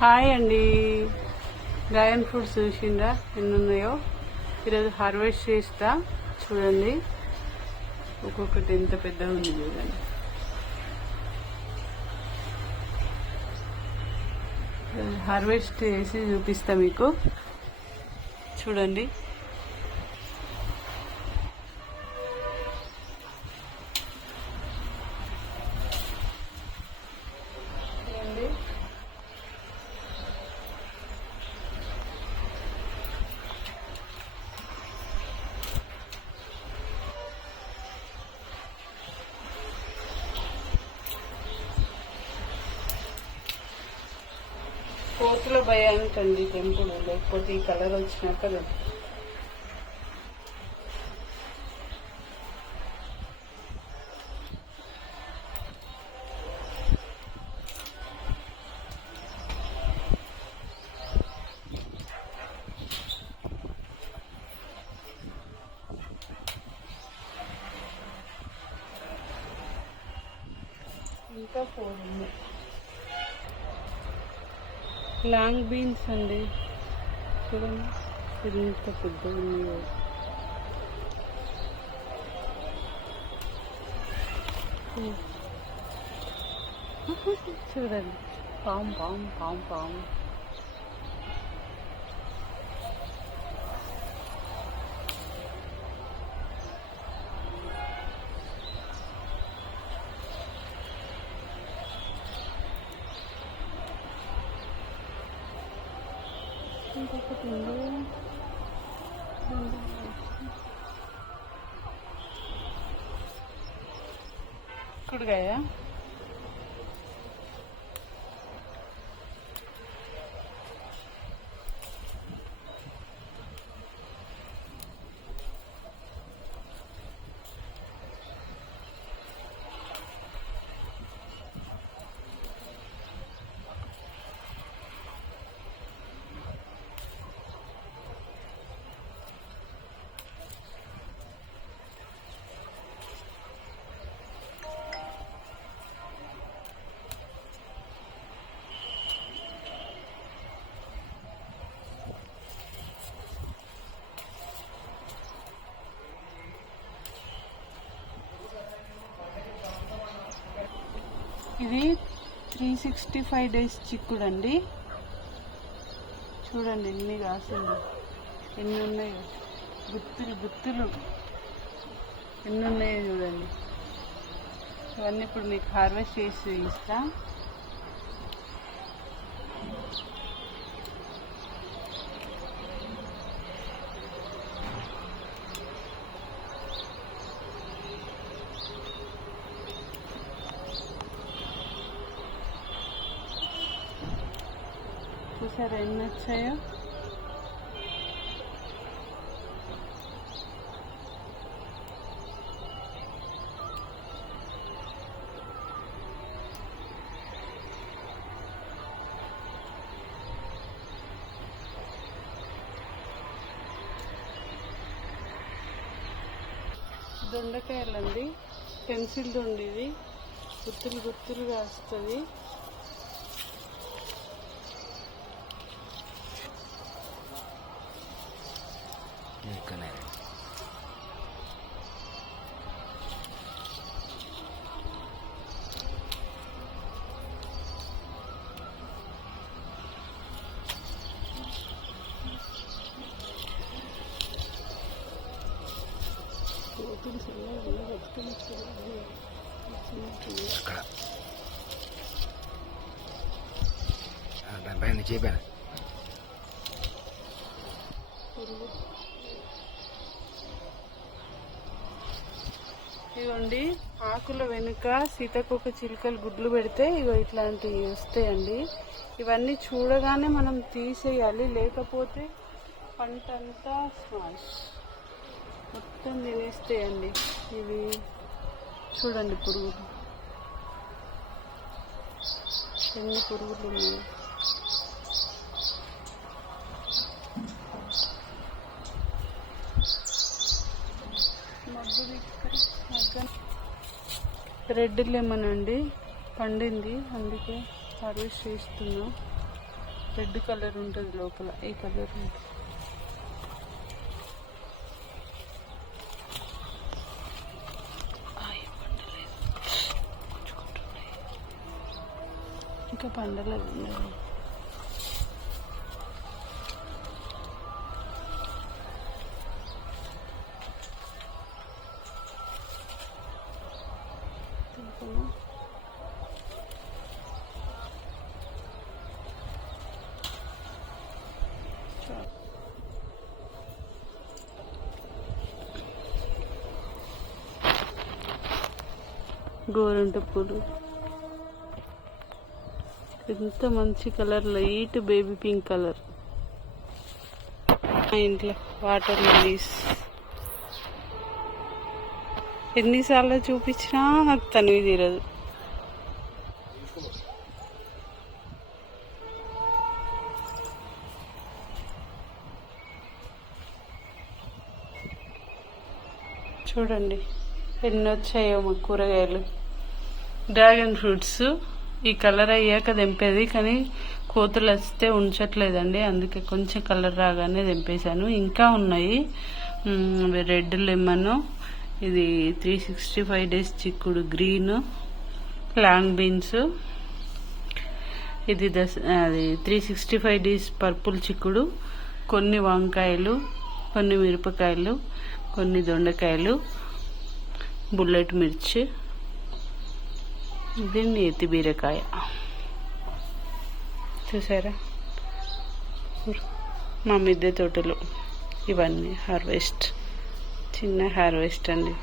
Hi అండి. Dragon fruits చూసిండ్రా? ఎన్ని ఉన్నాయో ఈరోజు హార్వెస్ట్ చేస్తా. చూడండి. ఒక్కొక్కటి ఎంత పెద్దగా ఉంది చూడండి. హార్వెస్ట్ చేసి చూపిస్తా మీకు. చూడండి. కోతుల భయానికండి టెంపుల్ లేకపోతే ఈ కలర్ వచ్చినాక కదా ఇంకా ఫోర్ ఉన్నాయి లాంగ్ బీన్స్ అండి చూడండి ఇది ఇంత పెద్దగా ఉన్నాయో చూడండి పాము పాము పాము పాము ఇంకొకటి ఉంది రెండు. ఇది త్రీ సిక్స్టీ ఫైవ్ డేస్ చిక్కుడు అండి చూడండి ఎన్ని కాసింది ఎన్ని ఉన్నాయో గుత్తులు గుత్తులు. ఎన్ని ఉన్నాయో చూడండి. ఇవన్నీ ఇప్పుడు మీకు హార్వెస్ట్ చేసి ఇస్తా. చూసారా ఎన్ని వచ్చాయో దొండకాయలండి. పెన్సిల్ దొండిది. గుర్తులు గుత్తులు గుత్తులుగా అక్కడ దానిపైన చెప్పాను ఇదిగోండి ఆకుల వెనుక సీతకొక చిలుకలు గుడ్లు పెడితే ఇగో ఇట్లాంటివి వస్తాయండి. ఇవన్నీ చూడగానే మనం తీసేయాలి లేకపోతే పంట అంతా స్మాష్. మొత్తం తినేస్తాయండి ఇవి చూడండి పురుగులు. ఎన్ని పురుగులు ఉన్నాయి. మగ్గ. రెడ్ లెమన్ అండి. పండింది. అందుకే హార్వెస్ట్ చేస్తున్నాం. రెడ్ కలర్ ఉంటుంది లోపల. ఈ కలర్ ఉంటుంది. ఇంకా పండలేదు ఉన్నాయి. గోరంట పూలు ఎంత మంచి colour light baby pink colour. మా ఇంట్లో వాటర్ లిలీస్. ఎన్నిసార్లు చూపించినా నాకు తనివి తీరదు. చూడండి ఎన్ని వచ్చాయో మా కూరగాయలు. Dragon fruits. ఈ కలర్ అయ్యాక దింపేది కానీ కోతులు వస్తే ఉంచట్లేదండి. అందుకే కొంచెం కలర్ రాగానే దింపేశాను. ఇంకా ఉన్నాయి. రెడ్ లెమన్ ఇది త్రీ సిక్స్టీ ఫైవ్ డేస్ చిక్కుడు గ్రీన్ లాంగ్ బీన్స్ ఇది దశ అది three sixty five days purple చిక్కుడు కొన్ని వంకాయలు కొన్ని మిరపకాయలు కొన్ని దొండకాయలు బుల్లెట్ మిర్చి ఇది నేతి బీరకాయ. చూసారా? మా మిద్దె తోటలు. ఇవన్నీ హార్వెస్ట్. చిన్న హార్వెస్ట్ అండి.